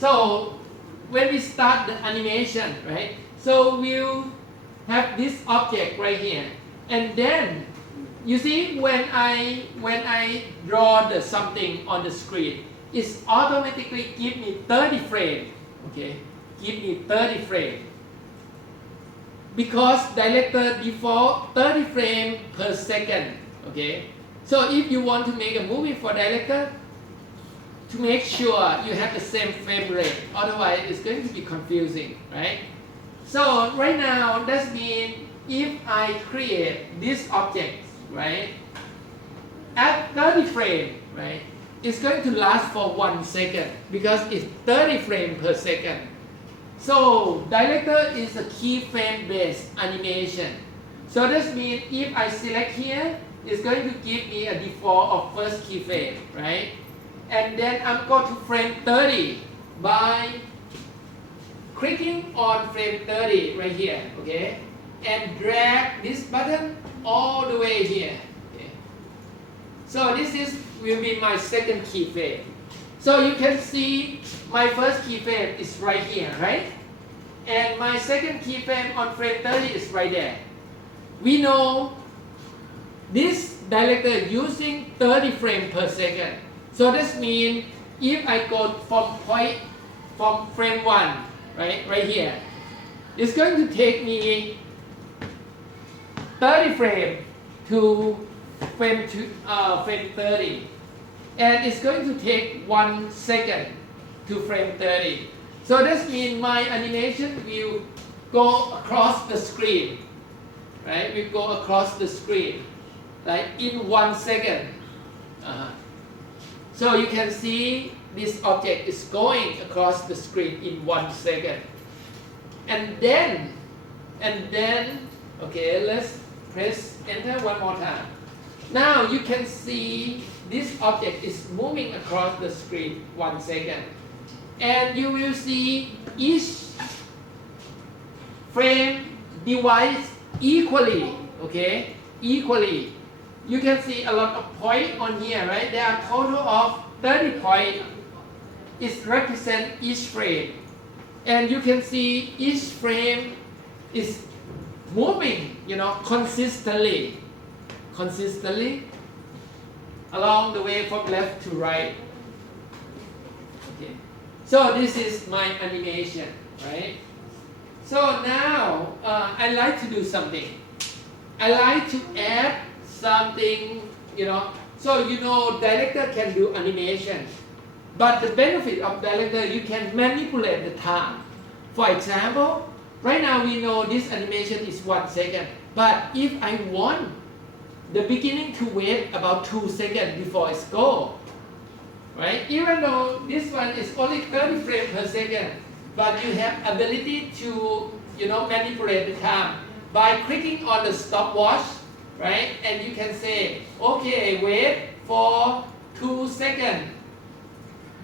So when we start the animation, right? So we'll have this object right here, and then you see when I draw the something on the screen, it's automatically give me 30 frame. Okay, give me 30 frame. Because director default 30 frame per second. Okay, so if you want to make a movie for director, to make sure you have the same frame rate, otherwise it's going to be confusing, right? So right now that means if I create this object, right, at 30 frame, right, it's going to last for 1 second because it's 30 frame per second. So director is a keyframe based animation. So that means if I select here, it's going to give me a default of first keyframe, right? And then I'm going to frame 30 by clicking on frame 30 right here, okay? And drag this button all the way here. Okay? So this will be my second keyframe. So you can see my first keyframe is right here, right? And my second keyframe on frame 30 is right there. We know this director using 30 frames per second. So this means if I go from frame 1, right here, it's going to take me 30 frames to frame 30. And it's going to take 1 second to frame 30. So this means my animation will go across the screen, right? Will go across the screen, right? In 1 second. So you can see this object is going across the screen in 1 second. And then, okay, let's press enter one more time. Now you can see this object is moving across the screen 1 second. And you will see each frame divided equally, okay? Equally. You can see a lot of points on here, right? There are a total of 30 points. It represents each frame. And you can see each frame is moving, consistently along the way from left to right. Okay. So this is my animation, right? So now I like to do something. I like to add something, So director can do animation. But the benefit of director, you can manipulate the time. For example, right now we know this animation is 1 second. But if I want the beginning to wait about 2 seconds before it's go, right? Even though this one is only 30 frames per second, but you have ability to, manipulate the time by clicking on the stopwatch, right? And you can say, okay, wait for 2 seconds.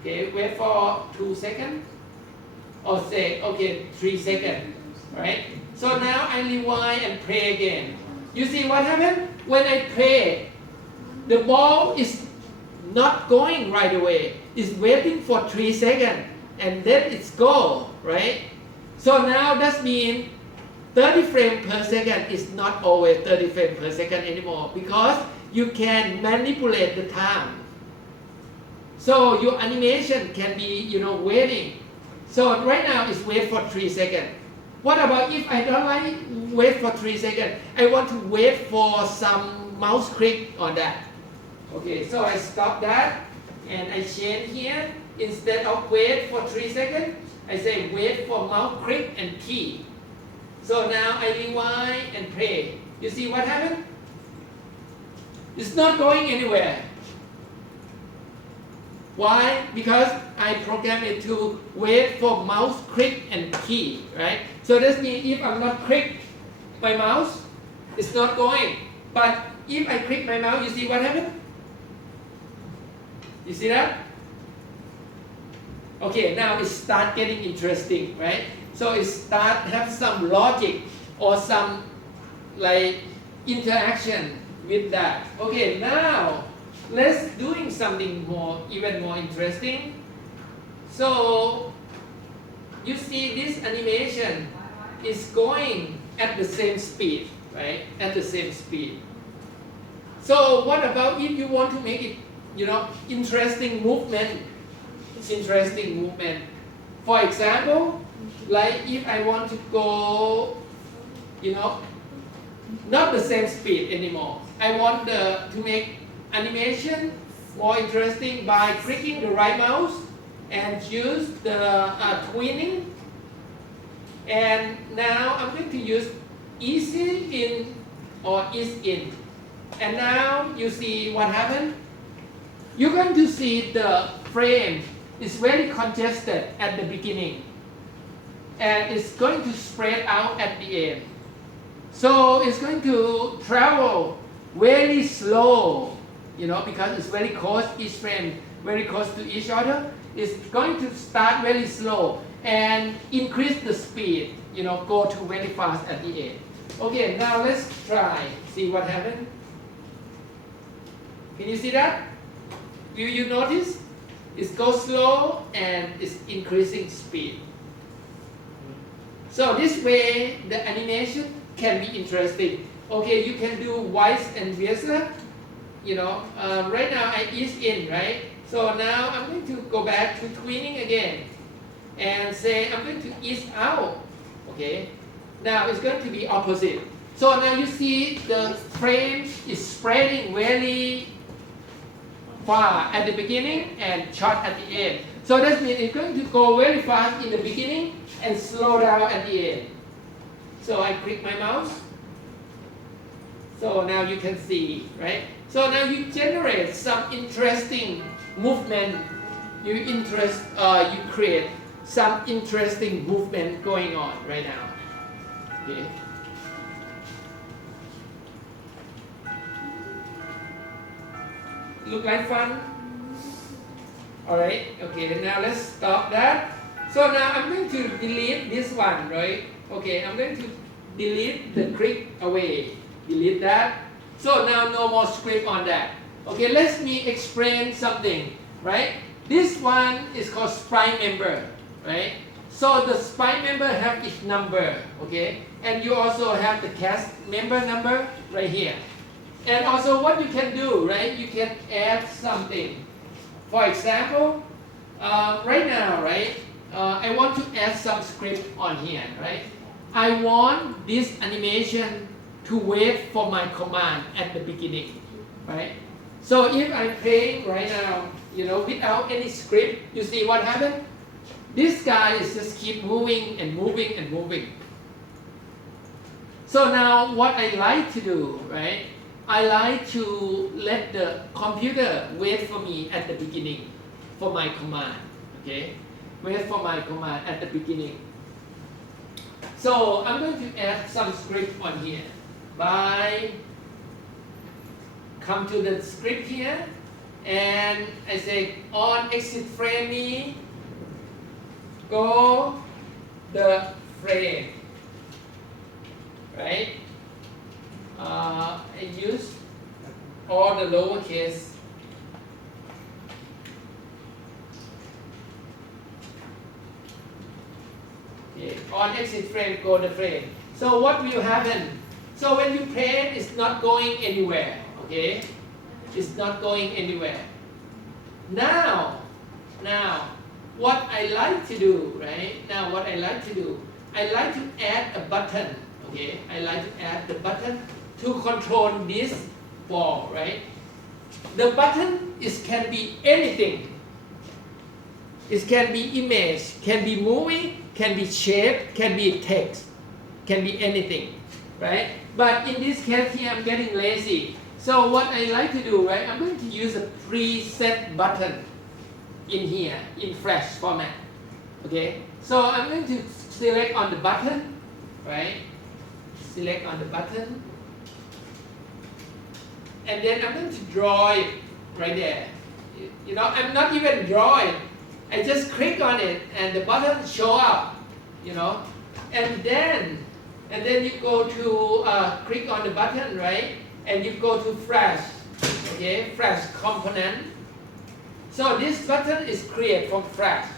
Okay, wait for 2 seconds. Or say, okay, 3 seconds, right? So now I rewind and play again. You see what happened? When I play, the ball is not going right away. It's waiting for 3 seconds and then it's go, right? So now that means 30 frames per second is not always 30 frames per second anymore because you can manipulate the time. So your animation can be, waiting. So right now it's wait for 3 seconds. What about if I don't like wait for 3 seconds? I want to wait for some mouse click on that. Okay, so I stop that and I change here. Instead of wait for 3 seconds, I say wait for mouse click and key. So now I rewind and play. You see what happened? It's not going anywhere. Why? Because I programmed it to wait for mouse click and key, right? So that means if I'm not click my mouse, it's not going. But if I click my mouse, you see what happened? You see that? Okay, now it start getting interesting, right? So it start have some logic or some like interaction with that. Okay, now let's doing something even more interesting. So you see this animation is going at the same speed, right? At the same speed. So what about if you want to make it, interesting movement? It's interesting movement. For example, like if I want to go, not the same speed anymore. I want to make animation more interesting by clicking the right mouse and use the twinning. And now I'm going to use easy in or ease in. And now you see what happened? You're going to see the frame is very congested at the beginning. And it's going to spread out at the end. So it's going to travel very slow, because it's very close, each frame very close to each other. It's going to start very slow and increase the speed, go to very fast at the end. Okay, now let's try, see what happened. Can you see that? Do you notice? It goes slow and it's increasing speed. So this way, the animation can be interesting. Okay, you can do vice and versa. Right now I ease in, right? So now I'm going to go back to twinning again and say I'm going to ease out. Okay, now it's going to be opposite. So now you see the frame is spreading very far at the beginning and short at the end. So that means it's going to go very fast in the beginning and slow down at the end. So I click my mouse. So now you can see, right? So now you generate some interesting movement. You create some interesting movement going on right now. Okay. Look like fun? Alright, okay, now let's stop that. So now I'm going to delete this one, right? Okay, I'm going to delete the click away. Delete that. So now no more script on that. Okay, let me explain something, right? This one is called sprite member, right? So the sprite member have its number, okay? And you also have the cast member number right here. And also what you can do, right? You can add something. For example, right now, right? I want to add some script on here, right? I want this animation to wait for my command at the beginning, right? So if I'm playing right now, without any script, you see what happened? This guy is just keep moving and moving and moving. So now what I like to do, right? I like to let the computer wait for me at the beginning for my command, okay? Wait for my command at the beginning. So I'm going to add some script on here. Come to the script here, and I say on exit frame me, go the frame, right? I use all the lowercase. Okay. On exit frame, go the frame. So what will happen? So when you play, it's not going anywhere. Okay, it's not going anywhere. Now, what I like to do, right? Now what I like to do, I like to add a button. Okay, I like to add the button to control this ball, right? The button can be anything. It can be image, can be movie, can be shape, can be text, can be anything, right? But in this case here, I'm getting lazy. So what I like to do, right? I'm going to use a preset button in here, in Flash format. Okay, so I'm going to select on the button, right? Select on the button. And then I'm going to draw it right there. I'm not even drawing. I just click on it and the button show up, And then you go to click on the button, right? And you go to Flash, okay? Flash component. So this button is created from Flash.